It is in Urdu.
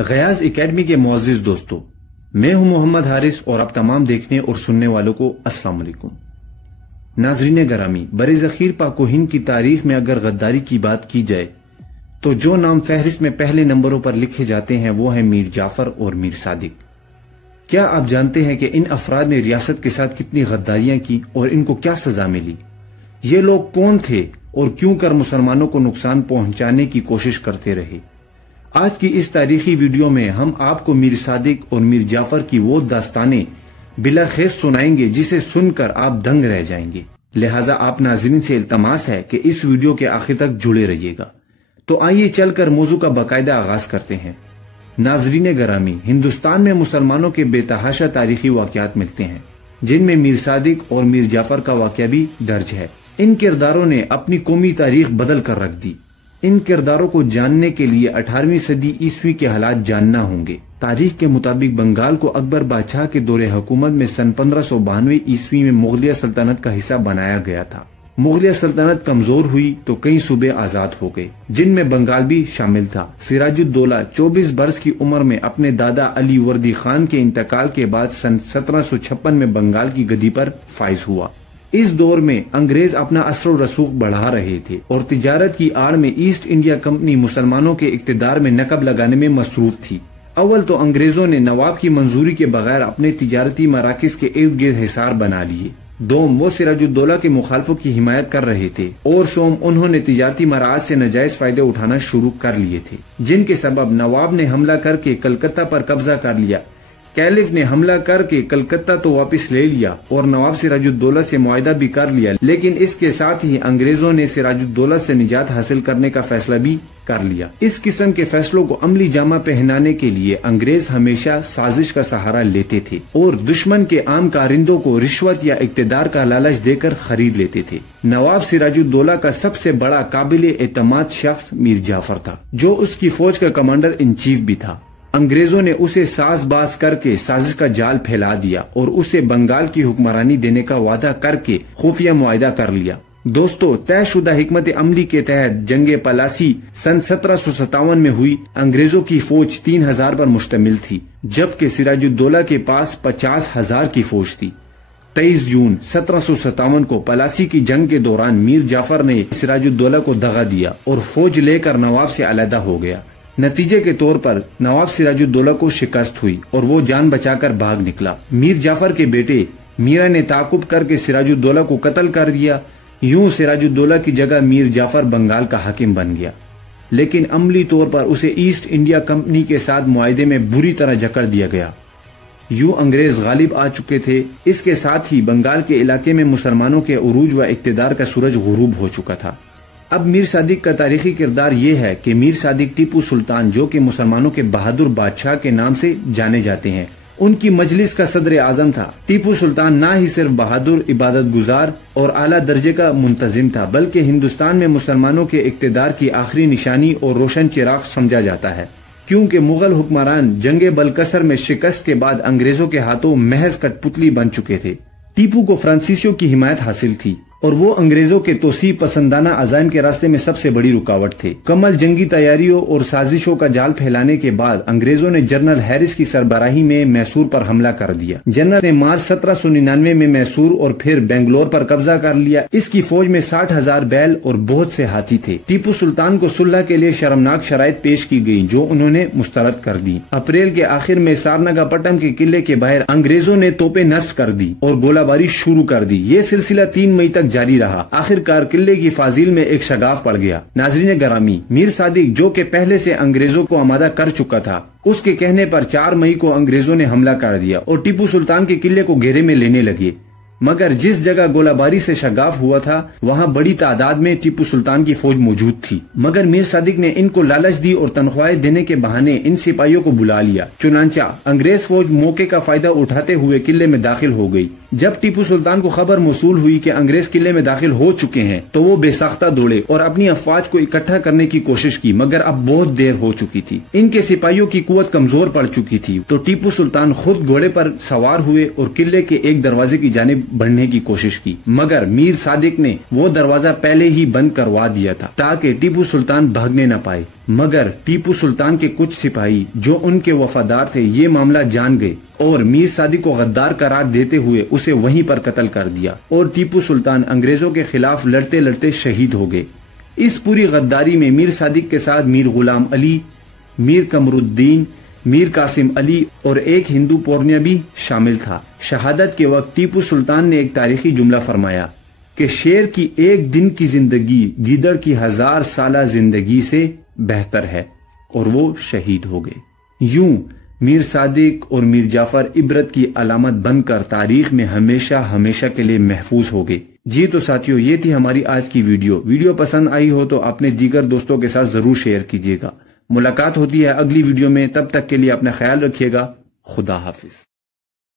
غیاض اکیڈمی کے معزز دوستو، میں ہوں محمد حارث اور اب تمام دیکھنے اور سننے والوں کو السلام علیکم۔ ناظرین گرامی، برصغیر پاک و ہند کی تاریخ میں اگر غداری کی بات کی جائے تو جو نام فہرست میں پہلے نمبروں پر لکھے جاتے ہیں وہ ہیں میر جعفر اور میر صادق۔ کیا آپ جانتے ہیں کہ ان افراد نے ریاست کے ساتھ کتنی غداریاں کی اور ان کو کیا سزا ملی؟ یہ لوگ کون تھے اور کیوں کر مسلمانوں کو نقصان پہنچانے کی کوشش کرتے رہے؟ آج کی اس تاریخی ویڈیو میں ہم آپ کو میر صادق اور میر جعفر کی وہ داستانیں بلا خیز سنائیں گے جسے سن کر آپ دنگ رہ جائیں گے۔ لہٰذا آپ ناظرین سے التماس ہے کہ اس ویڈیو کے آخر تک جڑے رہیے گا۔ تو آئیے چل کر موضوع کا باقاعدہ آغاز کرتے ہیں۔ ناظرین گرامی، ہندوستان میں مسلمانوں کے بے تحاشا تاریخی واقعات ملتے ہیں جن میں میر صادق اور میر جعفر کا واقعہ بھی درج ہے۔ ان کرداروں نے اپنی قومی تاریخ بدل کر رکھ دی۔ ان کرداروں کو جاننے کے لیے 18ویں صدی عیسوی کے حالات جاننا ہوں گے۔ تاریخ کے مطابق بنگال کو اکبر بادشاہ کے دور حکومت میں سن 1592 عیسوی میں مغلیہ سلطنت کا حصہ بنایا گیا تھا۔ مغلیہ سلطنت کمزور ہوئی تو کئی صوبے آزاد ہو گئے جن میں بنگال بھی شامل تھا۔ سراج الدولہ 24 برس کی عمر میں اپنے دادا علی وردی خان کے انتقال کے بعد سن 1756 میں بنگال کی گدی پر فائز ہوا۔ اس دور میں انگریز اپنا اثر و رسوخ بڑھا رہے تھے اور تجارت کی آڑ میں ایسٹ انڈیا کمپنی مسلمانوں کے اقتدار میں نقب لگانے میں مصروف تھی۔ اول تو انگریزوں نے نواب کی منظوری کے بغیر اپنے تجارتی مراکز کے ارد گرد حصار بنا لیے۔ دوم، وہ سراج الدولہ کے مخالفوں کی حمایت کر رہے تھے، اور سوم، انہوں نے تجارتی مراعات سے ناجائز فائدے اٹھانا شروع کر لیے تھے جن کے سبب نواب نے حملہ کر کے کلکتہ پر قبضہ کر لیا۔ کیلف نے حملہ کر کے کلکتہ تو واپس لے لیا اور نواب سراج الدولہ سے معاہدہ بھی کر لیا، لیکن اس کے ساتھ ہی انگریزوں نے سراج الدولہ سے نجات حاصل کرنے کا فیصلہ بھی کر لیا۔ اس قسم کے فیصلوں کو عملی جامہ پہنانے کے لیے انگریز ہمیشہ سازش کا سہارا لیتے تھے اور دشمن کے عام کارندوں کو رشوت یا اقتدار کا لالچ دے کر خرید لیتے تھے۔ نواب سراج الدولہ کا سب سے بڑا قابل اعتماد شخص میر جعفر تھا، جو اس کی فوج کا کمانڈر ان چیف بھی تھا۔ انگریزوں نے اسے ساز باز کر کے سازش کا جال پھیلا دیا اور اسے بنگال کی حکمرانی دینے کا وعدہ کر کے خفیہ معاہدہ کر لیا۔ دوستو، طے شدہ حکمت عملی کے تحت جنگ پلاسی سن 1757 میں ہوئی۔ انگریزوں کی فوج 3000 پر مشتمل تھی جبکہ سراج الدولہ کے پاس 50,000 کی فوج تھی۔ 23 جون 1757 کو پلاسی کی جنگ کے دوران میر جعفر نے سراج الدولہ کو دغا دیا اور فوج لے کر نواب سے علیحدہ ہو گیا۔ نتیجے کے طور پر نواب سراج الدولہ کو شکست ہوئی اور وہ جان بچا کر بھاگ نکلا۔ میر جعفر کے بیٹے میرا نے تعاقب کر کے سراج الدولہ کو قتل کر دیا۔ یوں سراج الدولہ کی جگہ میر جعفر بنگال کا حاکم بن گیا، لیکن عملی طور پر اسے ایسٹ انڈیا کمپنی کے ساتھ معاہدے میں بری طرح جکڑ دیا گیا۔ یوں انگریز غالب آ چکے تھے۔ اس کے ساتھ ہی بنگال کے علاقے میں مسلمانوں کے عروج و اقتدار کا سورج غروب ہو چکا تھا۔ اب میر صادق کا تاریخی کردار یہ ہے کہ میر صادق ٹیپو سلطان، جو کہ مسلمانوں کے بہادر بادشاہ کے نام سے جانے جاتے ہیں، ان کی مجلس کا صدر اعظم تھا۔ ٹیپو سلطان نہ ہی صرف بہادر، عبادت گزار اور اعلیٰ درجے کا منتظم تھا، بلکہ ہندوستان میں مسلمانوں کے اقتدار کی آخری نشانی اور روشن چراغ سمجھا جاتا ہے، کیونکہ مغل حکمران جنگ بلکسر میں شکست کے بعد انگریزوں کے ہاتھوں محض کٹ پتلی بن چکے تھے۔ ٹیپو کو فرانسیسیوں کی حمایت حاصل تھی اور وہ انگریزوں کے توسیع پسندانہ عزائم کے راستے میں سب سے بڑی رکاوٹ تھے۔ کمل جنگی تیاریوں اور سازشوں کا جال پھیلانے کے بعد انگریزوں نے جنرل ہیرس کی سربراہی میں میسور پر حملہ کر دیا۔ جنرل نے مارچ 1799 میں میسور اور پھر بنگلور پر قبضہ کر لیا۔ اس کی فوج میں 60,000 بیل اور بہت سے ہاتھی تھے۔ ٹیپو سلطان کو صلح کے لیے شرمناک شرائط پیش کی گئی جو انہوں نے مسترد کر دی۔ اپریل کے آخر میں سارنگا پٹم کے قلعے کے باہر انگریزوں نے توپیں نصب کر دی اور گولہ باری شروع کر دی۔ یہ سلسلہ 3 مئی تک جاری رہا۔ آخرکار قلعے کی فاضل میں ایک شگاف پڑ گیا۔ ناظرین گرامی، میر صادق، جو کہ پہلے سے انگریزوں کو آمادہ کر چکا تھا، اس کے کہنے پر 4 مئی کو انگریزوں نے حملہ کر دیا اور ٹیپو سلطان کے قلعے کو گھیرے میں لینے لگے۔ مگر جس جگہ گولہ باری سے شگاف ہوا تھا وہاں بڑی تعداد میں ٹیپو سلطان کی فوج موجود تھی، مگر میر صادق نے ان کو لالچ دی اور تنخواہیں دینے کے بہانے ان سپاہیوں کو بلا لیا۔ چنانچہ انگریز فوج موقع کا فائدہ اٹھاتے ہوئے قلعے میں داخل ہو گئی جب ٹیپو سلطان کو خبر موصول ہوئی کہ انگریز قلعے میں داخل ہو چکے ہیں تو وہ بے ساختہ دوڑے اور اپنی افواج کو اکٹھا کرنے کی کوشش کی، مگر اب بہت دیر ہو چکی تھی۔ ان کے سپاہیوں کی قوت کمزور پڑ چکی تھی، تو ٹیپو سلطان خود گھوڑے پر سوار ہوئے اور قلعے کے ایک دروازے کی جانب بڑھنے کی کوشش کی، مگر میر صادق نے وہ دروازہ پہلے ہی بند کروا دیا تھا تاکہ ٹیپو سلطان بھاگنے نہ پائے۔ مگر ٹیپو سلطان کے کچھ سپاہی جو ان کے وفادار تھے یہ معاملہ جان گئے اور میر صادق کو غدار قرار دیتے ہوئے اسے وہیں پر قتل کر دیا، اور ٹیپو سلطان انگریزوں کے خلاف لڑتے لڑتے شہید ہو گئے۔ اس پوری غداری میں میر صادق کے ساتھ میر غلام علی، میر قمر الدین، میر قاسم علی اور ایک ہندو پورنیہ بھی شامل تھا۔ شہادت کے وقت ٹیپو سلطان نے ایک تاریخی جملہ فرمایا کہ شیر کی ایک دن کی زندگی گیدڑ کی 1000 سالہ زندگی سے بہتر ہے، اور وہ شہید ہو گئے۔ یوں میر صادق اور میر جعفر عبرت کی علامت بن کر تاریخ میں ہمیشہ ہمیشہ کے لیے محفوظ ہو گئے۔ جی تو ساتھیو، یہ تھی ہماری آج کی ویڈیو پسند آئی ہو تو اپنے دیگر دوستوں کے ساتھ ضرور شیئر کیجیے گا۔ ملاقات ہوتی ہے اگلی ویڈیو میں، تب تک کے لیے اپنا خیال رکھیے گا۔ خدا حافظ۔